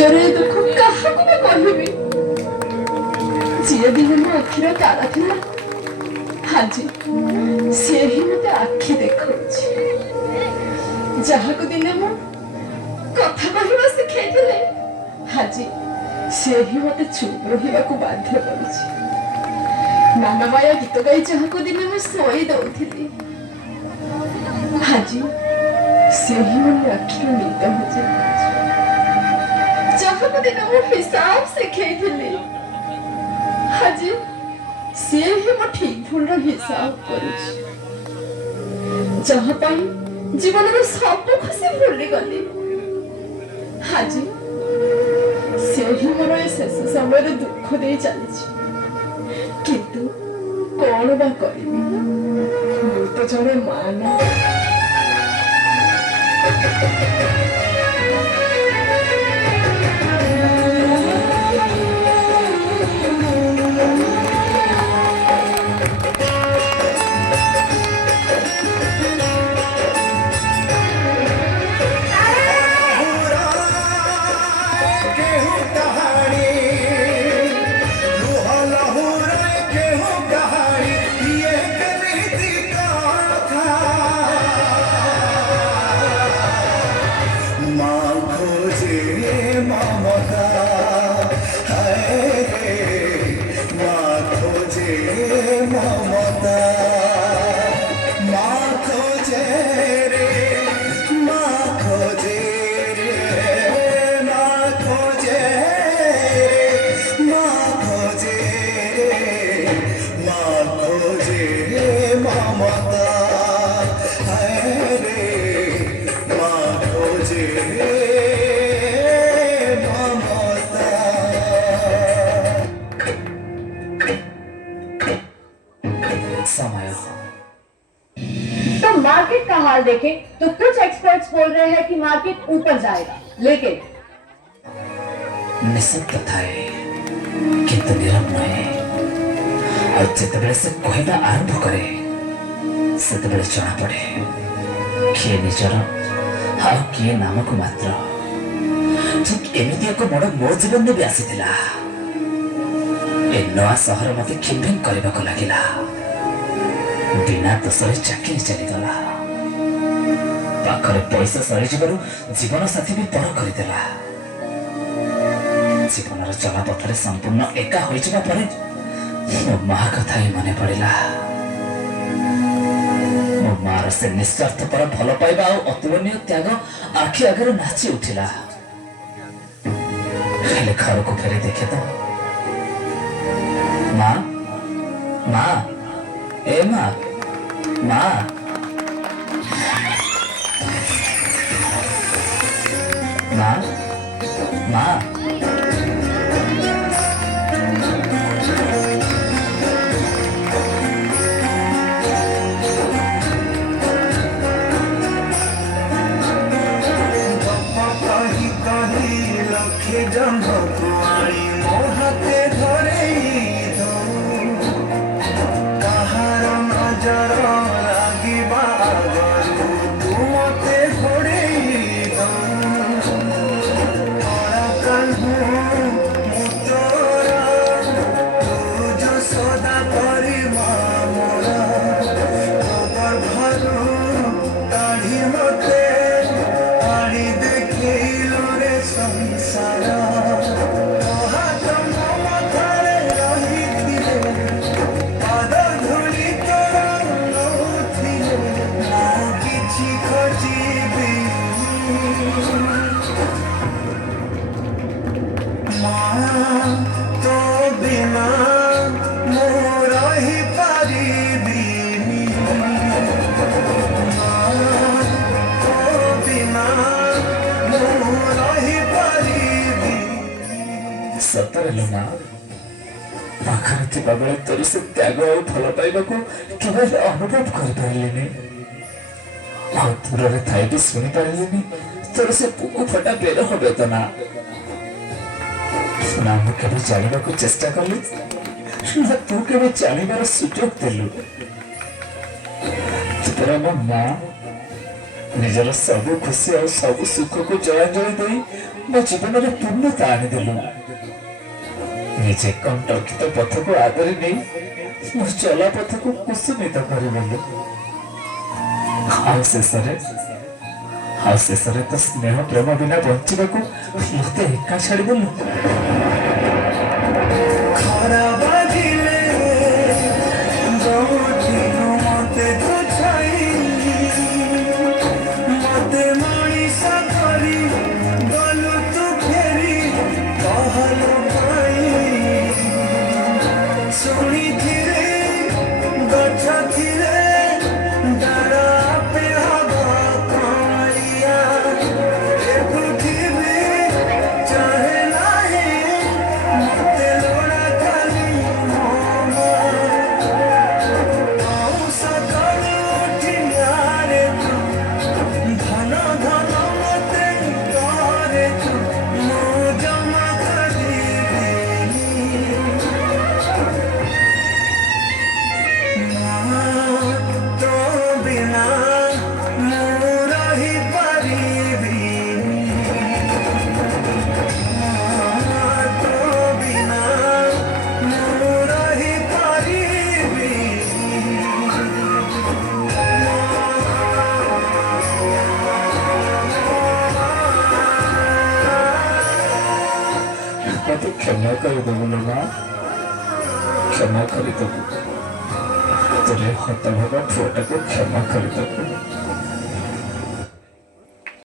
ନିଜର ଏ ଦୁଃଖ କାହାକୁ ବା କହିବି। ଯିଏ ଦିନେ ମୋ ଆଖିର ତାରା ଥିଲା ଆଜି ସେ ହିଁ ମତେ ଆଖି ଦେଖାଉଛି। ଯାହାକୁ ଦିନେ ମୁଁ କଥା କହିବା ଶିଖେଇଥିଲେ ଆଜି ସେ ହିଁ ମତେ ଚୁପ୍ ରହିବାକୁ ବାଧ୍ୟ କରୁଛି। ମାନବାୟା ଗୀତ ଗାଇ ଯାହାକୁ ଦିନେ ମୁଁ ଶୋଇ ଦଉଥିଲି ଆଜି ସେ ହିଁ ମୋ ଆଖିର ନିଦ ହଜାଉଛି। ଯାହାକୁ ଦିନେ ମୁଁ ହିସାବ ଶିଖେଇଥିଲି ଆଜି ସେ ହିଁ ମୋ ଠିକ ଭୁଲର ହିସାବ କରୁଛି। ଯାହା ପାଇଁ ଜୀବନର ସବୁ ଖୁସି ଭୁଲିଗଲି ଆଜି ସେ ହିଁ ମୋର ଏ ଶେଷ ସମୟରେ ଦୁଃଖ ଦେଇ ଚାଲିଛି। କିନ୍ତୁ କଣ ବା କରିବି, ମୁଁ ତ ଜଣେ ମା ନା। तो मार्केट का हाल देखें तो कुछ एक्सपर्ट्स बोल रहे हैं कि मार्केट ऊपर जाएगा, लेकिन निशब्द थाए किंतु नीरव नहे। और जितेबले से कहवा आरंभ करे सेतेबले जना पड़े किए निजर आ किए नामक मात्र। ठीक एमती एक मोड़ मो जीवन में भी आसीथिला। ए नवा सहर मते खिम्भिम करबा को लागिला। बिना दोषरे चाकरी चलीगला। पाखरे पैसा सरी जीवन साथी भी पर करदेला। जीवनर चलापथरे संपूर्ण एका हो मो माँ कथा ही मन पड़ा। मो मार से निस्वार्थ पर भल पाइबा और अतुलनीय त्याग आखि आगे नाची उठिला। हेले घर को फेरी देखे तो माँ माँ ए माँ माँ माँ माँ सतरे लो माँ पाखरे थिबा बेले तोर से त्याग और भल पाइबा को केवल अनुभव कर पारिलेनी। और दूर रे थाई भी सुनी पारिलेनी तोर से पुकु फटा बेर बेदना। ना मु केबे जानिबा को चेष्टा करली ना तू केबे जानिबार सुजोग देलु। तोरा माँ निजर सब खुशी और सब सुख को जलांजलि दे ମୋ ଜୀବନରେ ପୂର୍ଣ୍ଣତା ଆଣିଦେଲୁ। ନିଜେ କଣ୍ଟକିତ ପଥକୁ ଆଦରି ନେଇ ମୋ ଚଲା ପଥକୁ କୁସୁମିତ କରିଦେଲୁ। ଆଉ ଶେଷରେ ତ ସ୍ନେହ ପ୍ରେମ ବିନା ବଞ୍ଚିବାକୁ ମତେ ଏକା ଛାଡ଼ିଦେଲୁ। ଖରା ବାଜିଲେ ଦଉଥିଲୁ ମତେ ତୁ ଛାଇ, ମତେ ମଣିଷ କରି ଗଲୁ ତୁ ଫେରି କହିଲୁ ପାଇଁ। ଶୁଣିଥିଲେ ଗଛ ଥିଲେ ଡାଳ ଆପେ ହବ କଅଁଳିଆ, ଏ ପୃଥିବୀ ଚାହେଁ ନାହିଁ ମତେ ଲୋଡ଼ା ଖାଲି ମୋ ମା। ଆଉ ସକାଳୁ ଉଠିଲାରେ ତୁ ଧନ ଧନ ମତେ କରେ ତୁ, ମୁଁ ଜମା କରିବିନି। ତୋ ବିନା ମୁଁ ରହିପାରିବିନି। ତୋ ବିନା ମୁଁ ରହିପାରିବିନି। ମତେ କ୍ଷମା କରିଦେବୁ ଲୋ ମା, କ୍ଷମା କରିଦେବୁ। ତୋର ହତଭାଗା ପୁଅଟାକୁ କ୍ଷମା କରିଦେବୁ।